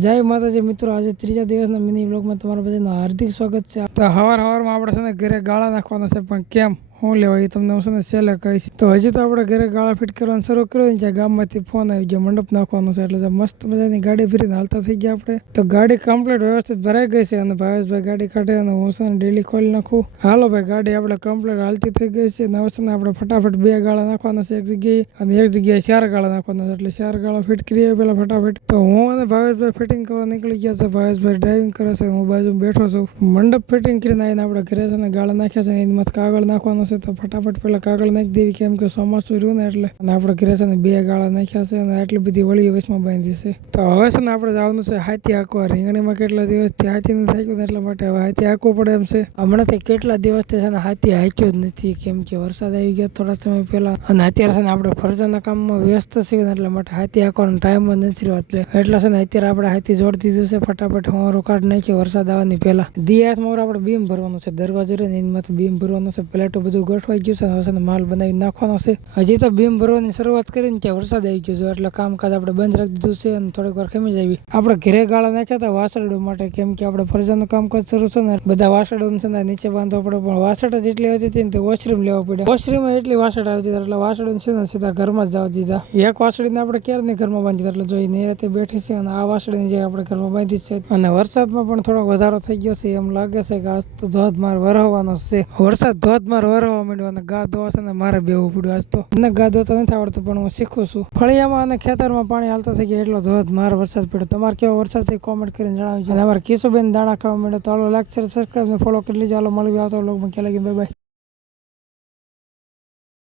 જય માતાજી મિત્રો, આજે ત્રીજા દિવસના મિની બ્લોગમાં તમારા બધાનું હાર્દિક સ્વાગત છે। તો હવારમાં આપણે છે ને ઘરે ગાળા નાખવાના છે, પણ કેમ શું લેવા એ તમને હું છે ને છેલ્લે કહીશ। તો હજી તો આપણે ઘરે ગાળા ફિટ કરવાનું શરૂ કર્યું ત્યાં ગામમાંથી ફોન આવી ગયો, મંડપ નાખવાનો છે, એટલે મસ્ત મજાની ગાડી ફરીને હાલતા થઈ ગયા આપણે। તો ગાડી કમ્પ્લીટ વ્યવસ્થિત ભરાઈ ગઈ છે અને ભાવેશભાઈ ગાડી કાઢે અને હું છે ને ડેલી ખોલી નાખું। હાલો ભાઈ, ગાડી આપણે કમ્પ્લીટ હાલતી થઈ ગઈ છે। હવે છે ને આપણે ફટાફટ 2 ગાળા નાખવાના છે એક જગ્યાએ, અને એક જગ્યાએ 4 ગાળા નાખવાના છે, એટલે 4 ગાળા ફિટ કરીએ પેલા ફટાફટ। તો હું અને ભાવેશભાઈ ફિટિંગ કરવા નીકળી ગયા છે। ભાવેશભાઈ ડ્રાઇવિંગ કરે છે, હું બાજુ બેઠો છું। મંડપ ફિટિંગ કરીને આવીને આપણે ઘરે છે ને ગાળા નાખ્યા છે, એની માથે કાગળ નાખવાનો છે। તો ફટાફટ પેલા કાગળ નાખી દેવી, કેમ કે ચોમાસું રહ્યું ને એટલે। અને આપણે ઘરે છે ને 2 ગાળા નાખ્યા છે અને આટલી બધી વળી વચમાં બાંધી છે। તો હવે છે ને આપણે જવાનું છે હાથી હાંકવા। રીંગણીમાં કેટલા દિવસથી હાથી નથી હાંક્યું ને, એટલા માટે હવે હાથી હાંકવું પડે એમ છે। હમણાંથી કેટલા દિવસથી છે ને હાથી હાંક્યો જ નથી, કેમ કે વરસાદ આવી ગયો થોડા સમય પહેલા, અને અત્યારે છે ને આપણે ફરજાના કામમાં વ્યસ્ત છીએ ને, એટલા માટે હાથી હાંકવાનો ટાઈમ જ નથી રહ્યો। એટલે છે ને અત્યારે આપણે હાથી જોડી દીધું છે, ફટાફટ અમારો કાઢ નાખ્યો વરસાદ આવવાની પહેલા। દિયાસમાં આપણે બીમ ભરવાનું છે, દરવાજો રહે ને એની માથે બીમ ભરવાનું છે, પ્લેટો બધું ગોઠવાઈ ગયું છે, હવે છે ને માલ બનાવી નાખવાનો છે। હજી તો બીમ ભરવાની શરૂઆત કરીને ત્યાં વરસાદ આવી ગયો છે, એટલે કામકાજ આપણે બંધ રાખી દીધું છે અને થોડીક વાર ખમી જાવી। આપણે ઘરે ગાળા નાખ્યા હતા વાસળો માટે, કેમ કે આપણે ફરજાનું કામકાજ શરૂ છે ને, બધા વાસળો છે ને નીચે બાંધવા પડે, પણ વાસળ જેટલી આવતી હતી ને તે વોશરૂમ લેવા પડ્યા। વોશરૂમમાં એટલી વાસળ આવતી હતી એટલે વાસળો છે ને સીધા ઘરમાં જ જવા દીધા। એક વાસળીને આપણે ક્યારની ઘરમાં બાંધી, એટલે જો નિરાતે બેઠી છે અને આ વાસળીને જે આપણે ઘરમાં બાંધી છે। અને વરસાદમાં પણ થોડોક વધારો થઈ ગયો છે, એમ લાગે છે કે આજ તો ધોધમાર વરસવાનો છે। વરસાદ ધોધમાર વરસવા માંડ્યો અને ગા ધોવા છે ને મારે બેવું પડ્યું આજ તો। મને ગા ધોતા નથી આવડતું, પણ હું શીખું છું। ફળિયામાં અને ખેતરમાં પાણી હાલતા થઈ ગયા, એટલો ધોધમાર વરસાદ પડ્યો। તમારે કેવો વરસાદ છે કોમેન્ટ કરીને જણાવજો। અને અમારે કિશુબેન દાણા ખાવા માંડ્યો, તો હાલો લાઈક શેર સબસ્ક્રાઈબ ને ફોલો કરી લેજો। હાલો મળવી આવતા વ્લોગમાં, ક્યાં લાગી, બાય બાય।